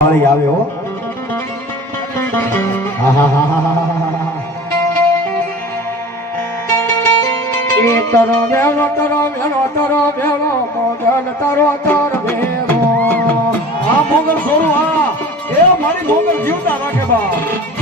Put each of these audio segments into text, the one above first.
વાળી આવે હો. તરો વેલો તરો વેલો તરો વેલો મોગલ તરો, તર વેલો આ મોગલ સોરું હા, એ મારી મોગલ જીવતા રાખે બા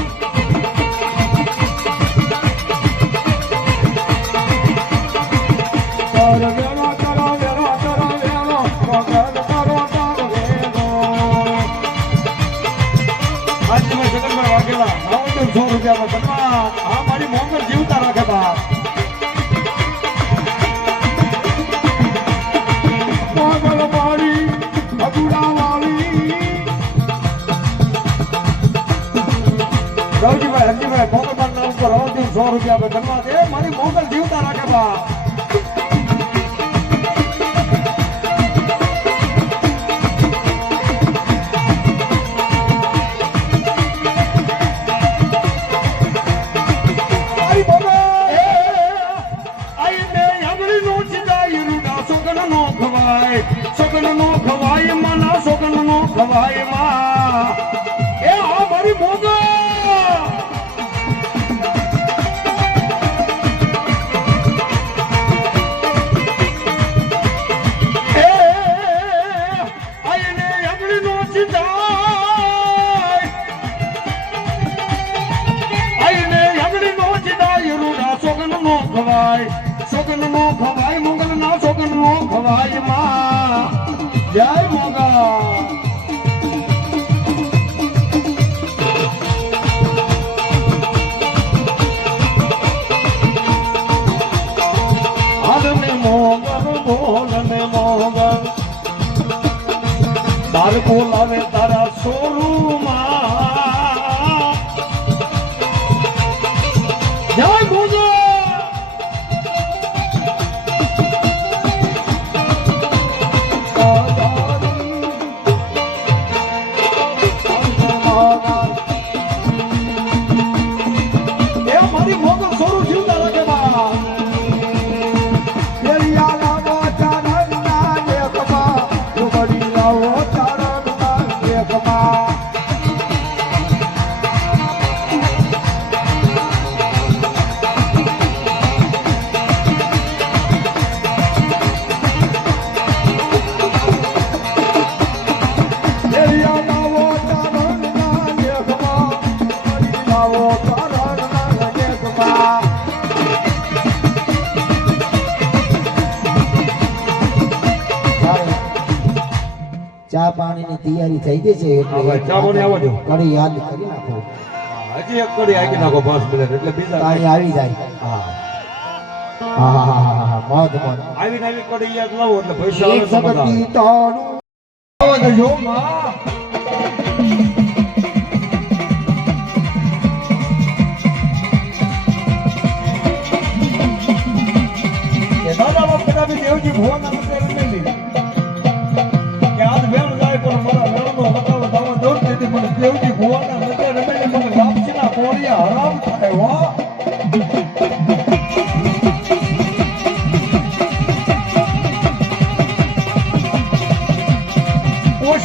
રૂપિયામાં સન્માન આ મારી મોગલ જીવતા રાખે બાપ. મોગલ વાળી અગુડા વાળી રવજીભાઈ, હરજીભાઈ મોગલ ના નામ પર સો રૂપિયા સન્માન એ મારી મોગલ જીવતા રાખે બા મોગલ તાર બોલાવે તારા શોરૂમાં ચા પાણીની તૈયારી થઈ ગઈ છે એટલે ચા પાણી આવવા કડી યાદ કરી નાખો. હજી એક કડી આગી નાખો પાંચ મિનિટ એટલે બીજા પાણી આવી જાય. હા. હા હા હા મોજ મોજ. આવીને આવી કડી યાદ લાવો એટલે પૈસા એક આવે તો મજા સગતી તાણું જો માં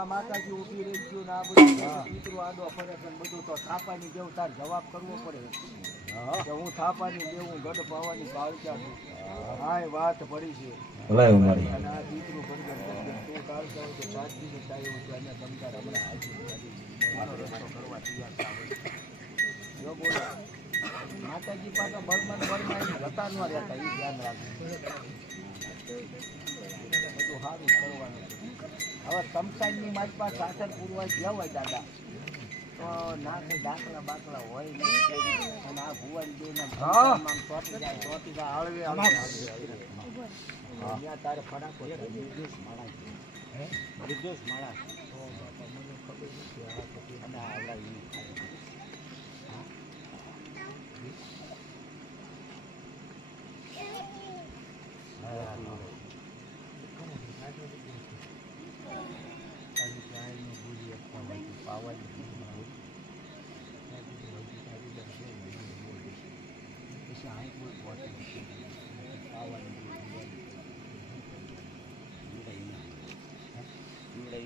આ માતાજી ઊભી રહી ગયું ને આ બધું મિત્રો આડો ફરે છે બધું તો થાપાની જેવું તાર જવાબ કરવો પડે. કે હું થાપાની દેવું ગઢ પાવાની કાળજા છું. હા. એ વાત પડી છે. ભલાય મારી. અને આ પિતૃ ગણગણ તું તો છે અને તમતાર હમણાં હાજર મારો રસ્તો કરવા તૈયાર જો બોલો. માતાજી પાછા બળમાં બળમાં જતા ન રહેતા એ ધ્યાન રાખવું બધું સારું કરવાનું. હવે તમસાઈની માજમાં સાસર પૂરવા ગયા હોય દાદા. તો ના કઈ દાખલા બાકલા હોય નહીં. અને આ ભુવન દેને ચોટી જાય ચોટી જાય હળવે હળવે તારે ફડાકો નિર્દોષ માળા નિર્દોષ માળા મને ખબર નથી હા.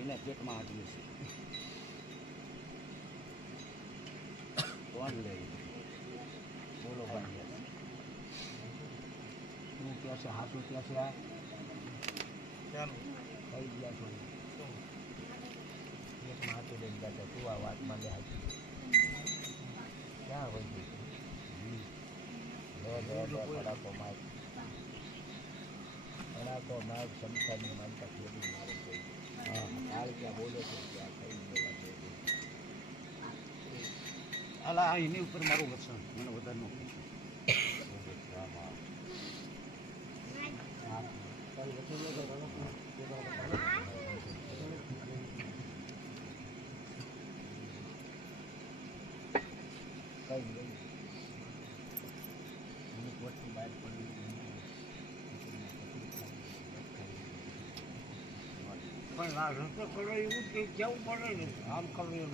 એને પેટમાં હાથવી છે કોણ લઈ બોલો ભાઈ શું ક્યાં છે હાથું ક્યાં છે આ કઈ ગયા છો પેટમાં હાથું લઈને ગયા તું આ વાતમાં લે હાથું ક્યાં હોય પડાકો માર સમસાની માનતા મારે ક્યાં બોલે છે ક્યાં અલા, આ એની ઉપર મારું વચન મને વધારે નું કઈ નહીં એની પોતની બહાર પડી પણ આ રસ્તો કરો એવું જવું પડે ને આમ કરવું